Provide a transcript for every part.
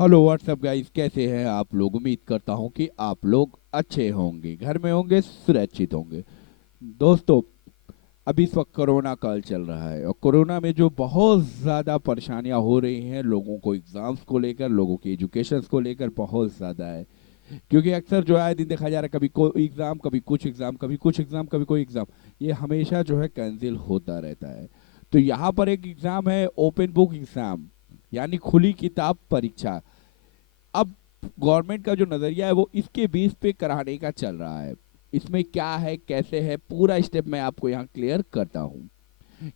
Hello what's up guys, कैसे हैं आप लोग। उम्मीद करता हूं कि आप लोग अच्छे होंगे, घर में होंगे, सुरक्षित होंगे। दोस्तों, अभी इस वक्त कोरोना काल चल रहा है और कोरोना में जो बहुत ज़्यादा परेशानियां हो रही हैं लोगों को, एग्ज़ाम्स को लेकर, लोगों की एजुकेशन को लेकर बहुत ज़्यादा है। क्योंकि अक्सर जो है दिन देखा जा रहा है, कभी कोई एग्ज़ाम, कभी कुछ एग्ज़ाम, कभी कुछ एग्ज़ाम, कभी कोई एग्ज़ाम, ये हमेशा जो है कैंसिल होता रहता है। तो यहाँ पर एक एग्ज़ाम है, ओपन बुक एग्ज़ाम, यानी खुली किताब परीक्षा। अब गवर्नमेंट का जो नज़रिया है वो इसके बेस पे कराने का चल रहा है। इसमें क्या है, कैसे है, पूरा स्टेप मैं आपको यहाँ क्लियर करता हूँ।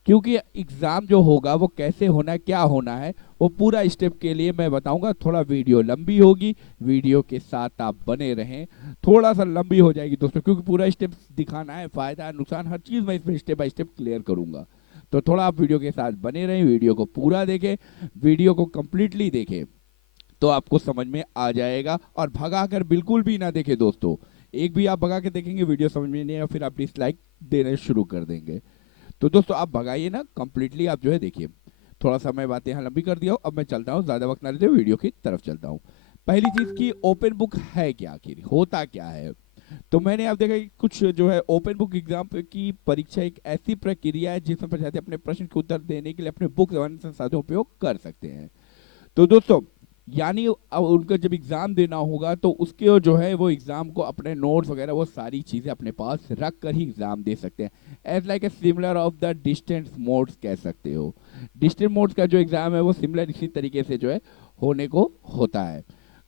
क्योंकि एग्ज़ाम जो होगा वो कैसे होना है, क्या होना है, वो पूरा स्टेप के लिए मैं बताऊंगा। थोड़ा वीडियो लंबी होगी, वीडियो के साथ आप बने रहें। थोड़ा सा लंबी हो जाएगी दोस्तों, क्योंकि पूरा स्टेप दिखाना है, फ़ायदा नुकसान हर चीज़ मैं इसमें स्टेप बाय स्टेप क्लियर करूंगा। तो थोड़ा आप वीडियो के साथ बने रहें, वीडियो को पूरा देखें, वीडियो को कंप्लीटली देखें, तो आपको समझ में आ जाएगा। और भगा कर बिल्कुल भी ना देखें दोस्तों। एक भी आप भगा के देखेंगे वीडियो समझ में नहीं आएगा, फिर आप डिसलाइक देने शुरू कर देंगे। तो दोस्तों आप भगाइए ना, कंप्लीटली आप जो है देखिए। थोड़ा सा मैं बातें यहाँ लंबी कर दिया हूँ, अब मैं चलता हूँ, ज़्यादा वक्त ना लेते हुए वीडियो की तरफ चलता हूँ। पहली चीज़ की ओपन बुक है क्या, आखिर होता क्या है। तो मैंने आप देखा कि कुछ जो है ओपन बुक एग्जाम की परीक्षा एक ऐसी प्रक्रिया है जिसमें परीक्षार्थी अपने प्रश्न के उत्तर देने के लिए अपने बुक एवं संसाधनों का उपयोग कर सकते हैं। तो दोस्तों, यानी अब उनका जब एग्ज़ाम देना होगा तो उसके जो है वो एग्ज़ाम को अपने नोट्स वगैरह वो सारी चीज़ें अपने पास रख कर ही एग्ज़ाम दे सकते हैं। As like a similar of the distance modes कह सकते हो। डिस्टेंस मोड्स का जो एग्ज़ाम है वो सिमिलर इसी तरीके से जो है होने को होता है।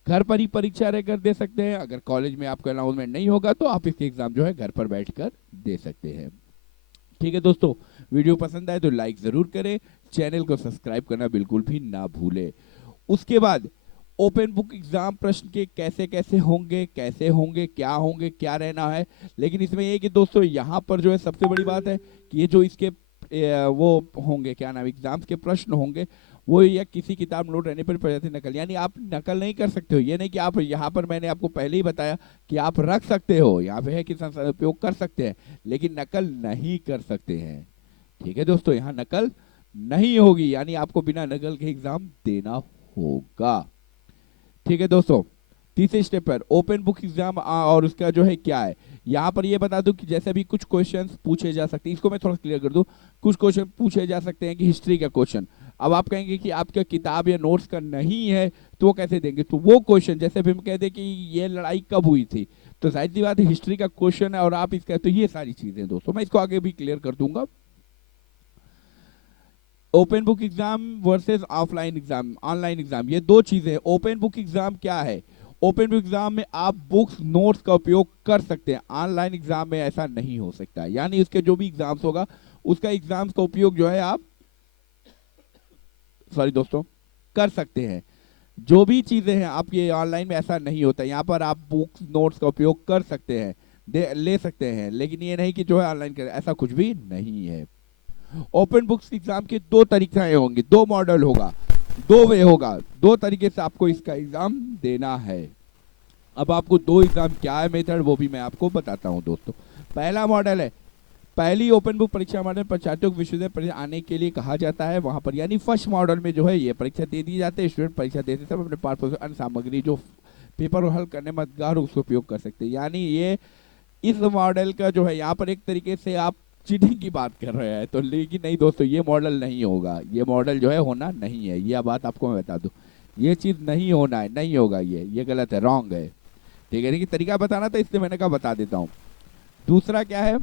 घर पर ही परीक्षा रहकर दे सकते हैं। अगर कॉलेज में आपका अनाउंसमेंट नहीं होगा तो आप इसके एग्ज़ाम जो है घर पर बैठ कर दे सकते हैं। ठीक है दोस्तों, वीडियो पसंद आए तो लाइक ज़रूर करें, चैनल को सब्सक्राइब करना बिल्कुल भी ना भूलें। उसके बाद ओपन बुक एग्जाम प्रश्न के कैसे कैसे होंगे, कैसे होंगे, क्या होंगे, क्या रहना है। लेकिन इसमें ये कि दोस्तों यहाँ पर जो है सबसे बड़ी बात है कि ये जो इसके वो होंगे, क्या नाम, एग्जाम्स के प्रश्न होंगे, वो या किसी किताब नोट रहने पर पड़ जाती है नकल, यानी आप नकल नहीं कर सकते हो। ये नहीं कि आप यहाँ पर, मैंने आपको पहले ही बताया कि आप रख सकते हो, यहाँ पे है कि संसाधन उपयोग कर सकते हैं, लेकिन नकल नहीं कर सकते हैं। ठीक है दोस्तों, यहाँ नकल नहीं होगी, यानी आपको बिना नकल के एग्जाम देना होगा। ठीक है दोस्तों, तीसरे स्टेप पर ओपन बुक एग्जाम और उसका जो है क्या है, यहाँ पर ये बता दूं कि जैसे भी कुछ क्वेश्चंस पूछे जा सकते हैं, इसको मैं थोड़ा क्लियर कर दूं। कुछ क्वेश्चन पूछे जा सकते हैं कि हिस्ट्री का क्वेश्चन, अब आप कहेंगे कि आपका किताब या नोट्स का नहीं है तो वो कैसे देंगे। तो वो क्वेश्चन जैसे भी हम कहते हैं कि ये लड़ाई कब हुई थी, तो जाहिर सी बात है हिस्ट्री का क्वेश्चन है और आप इसका, तो ये सारी चीजें दोस्तों मैं इसको आगे भी क्लियर कर दूंगा। Open book exam versus offline exam, online exam, ये दो चीजें हैं। ओपन बुक एग्जाम क्या है, ओपन बुक एग्जाम में आप बुक्स नोट्स का उपयोग कर सकते हैं, ऑनलाइन एग्जाम में ऐसा नहीं हो सकता। यानी उसके जो भी एग्जाम्स होगा उसका एग्जाम्स का उपयोग जो है आप, सॉरी दोस्तों, कर सकते हैं। जो भी चीजें हैं आप, ये ऑनलाइन में ऐसा नहीं होता। यहाँ पर आप बुक्स नोट्स का उपयोग कर सकते हैं, ले सकते हैं, लेकिन ये नहीं कि जो है ऑनलाइन कर, ऐसा कुछ भी नहीं है। ओपन बुक्स एग्जाम के दो तरीके होंगे, दो मॉडल होगा, दो वे होगा, दो तरीके से आपको इसका एग्जाम देना है। अब आपको दो एग्जाम क्या है, मेथड, वो भी मैं आपको बताता हूं दोस्तों। पहला मॉडल है, पहली ओपन बुक परीक्षा मॉडल परीक्षार्थियों को विश्वविद्यालय परीक्षा आने के लिए कहा जाता है वहां पर, यानी फर्स्ट मॉडल में जो है ये परीक्षा दे दी जाती है। स्टूडेंट परीक्षा देते समय अपने पास अन्य सामग्री जो पेपर हल करने में मददगार हो उसका उपयोग कर सकते हैं। यानी ये इस मॉडल का जो है यहाँ पर एक तरीके से आप चीटिंग की बात कर रहे हैं, तो लेकिन नहीं दोस्तों, ये मॉडल नहीं होगा, ये मॉडल जो है होना नहीं है। ये बात आपको मैं बता दूं, ये चीज़ नहीं होना है, नहीं होगा, ये गलत है, रॉन्ग है। ठीक है, लेकिन तरीका बताना था इसलिए मैंने कहा बता देता हूँ। दूसरा क्या है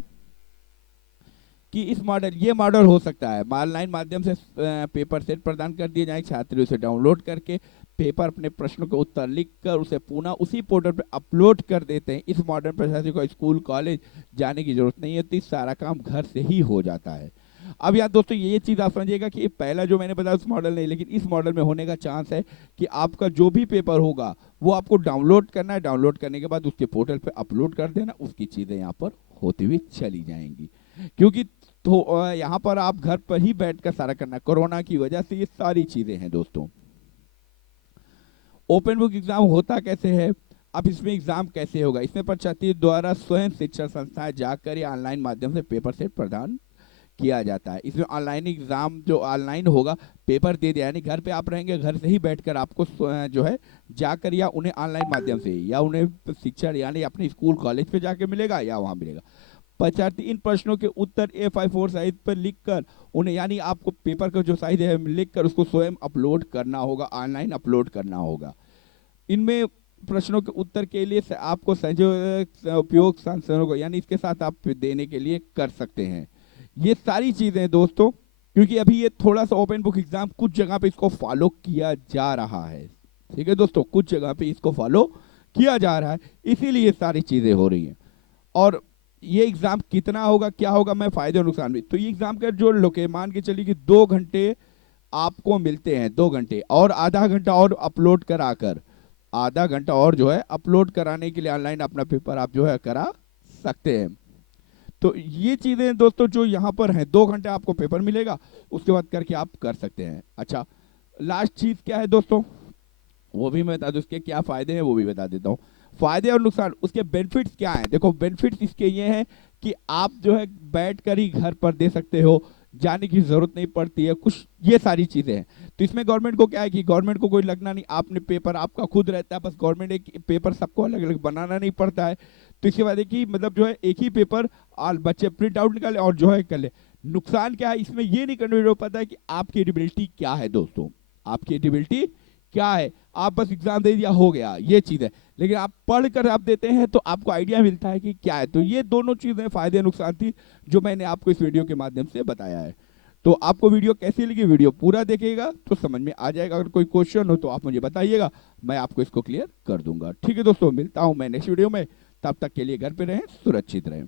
कि इस मॉडल, ये मॉडल हो सकता है ऑनलाइन माध्यम से पेपर सेट प्रदान कर दिए जाए, छात्र उसे डाउनलोड करके पेपर अपने प्रश्नों के उत्तर लिख कर उसे पुनः उसी पोर्टल पर अपलोड कर देते हैं। इस मॉडर्न प्रशासन को स्कूल कॉलेज जाने की जरूरत नहीं होती, सारा काम घर से ही हो जाता है। अब यार दोस्तों, ये चीज़ आप समझिएगा कि पहला जो मैंने बताया उस मॉडल नहीं, लेकिन इस मॉडल में होने का चांस है कि आपका जो भी पेपर होगा वो आपको डाउनलोड करना है, डाउनलोड करने के बाद उसके पोर्टल पर अपलोड कर देना, उसकी चीज़ें यहाँ पर होती हुई चली जाएंगी। क्योंकि तो यहाँ पर आप घर पर ही बैठकर सारा करना, कोरोना की वजह से ये सारी चीजें हैं दोस्तों। ओपन बुक एग्जाम होता कैसे है, अब इसमें एग्जाम कैसे होगा, इसमें परीक्षार्थी द्वारा स्वयं शिक्षण संस्थाएं जाकर या ऑनलाइन माध्यम से पेपर सेट प्रदान किया जाता है। इसमें ऑनलाइन एग्ज़ाम जो ऑनलाइन होगा, पेपर दे दिया, यानी घर पे आप रहेंगे, घर से ही बैठकर आपको जो है जाकर या उन्हें ऑनलाइन माध्यम से या उन्हें शिक्षण यानी अपने स्कूल कॉलेज पे जाके मिलेगा या वहाँ मिलेगा। परीक्षार्थी इन प्रश्नों के उत्तर A5 साइज पर लिखकर उन्हें, यानी आपको पेपर का जो साइज है लिखकर उसको स्वयं अपलोड करना होगा, ऑनलाइन अपलोड करना होगा। इनमें प्रश्नों के उत्तर के लिए आपको संयोग उपयोग संस्थानों यानी इसके साथ आप देने के लिए कर सकते हैं। ये सारी चीज़ें दोस्तों, क्योंकि अभी ये थोड़ा सा ओपन बुक एग्जाम कुछ जगह पे इसको फॉलो किया जा रहा है, ठीक है दोस्तों, कुछ जगह पे इसको फॉलो किया जा रहा है, इसीलिए ये सारी चीज़ें हो रही हैं। और ये एग्ज़ाम कितना होगा, क्या होगा, मैं फ़ायदे और नुकसान भी, तो ये एग्ज़ाम का जो लोके मान के चलिए कि 2 घंटे आपको मिलते हैं, 2 घंटे और आधा घंटा और अपलोड कराकर, आधा घंटा और जो है अपलोड कराने के लिए ऑनलाइन अपना पेपर आप जो है करा सकते हैं। तो ये चीज़ें दोस्तों जो यहाँ पर हैं, 2 घंटे आपको पेपर मिलेगा, उसके बाद करके आप कर सकते हैं। अच्छा, लास्ट चीज़ क्या है दोस्तों, वो भी मैं बता दूँ, उसके क्या फ़ायदे हैं वो भी बता देता हूँ। फ़ायदे और नुकसान, उसके बेनिफिट्स क्या हैं, देखो बेनिफिट्स इसके ये हैं कि आप जो है बैठ कर ही घर पर दे सकते हो, जाने की ज़रूरत नहीं पड़ती है, कुछ ये सारी चीज़ें हैं। तो इसमें गवर्नमेंट को क्या है कि गवर्नमेंट को कोई लगना नहीं, आपने पेपर आपका खुद रहता है, बस गवर्नमेंट एक पेपर सबको अलग अलग बनाना नहीं पड़ता है। तो इसके बाद है कि मतलब जो है एक ही पेपर बच्चे प्रिंट आउट निकाले और जो है कर ले। नुकसान क्या है, इसमें ये नहीं कंट्रोल हो पाता है कि आपकी एलिजिबिलिटी क्या है दोस्तों, आपकी एलिजिबिलिटी क्या है, आप बस एग्जाम दे दिया हो गया, ये चीज़ है। लेकिन आप पढ़ कर आप देते हैं तो आपको आइडिया मिलता है कि क्या है। तो ये दोनों चीज़ें फ़ायदे नुकसान थी जो मैंने आपको इस वीडियो के माध्यम से बताया है। तो आपको वीडियो कैसी लगी, वीडियो पूरा देखिएगा तो समझ में आ जाएगा। अगर कोई क्वेश्चन हो तो आप मुझे बताइएगा, मैं आपको इसको क्लियर कर दूंगा। ठीक है दोस्तों, मिलता हूँ मैं नेक्स्ट वीडियो में, तब तक के लिए घर पे रहें, सुरक्षित रहें।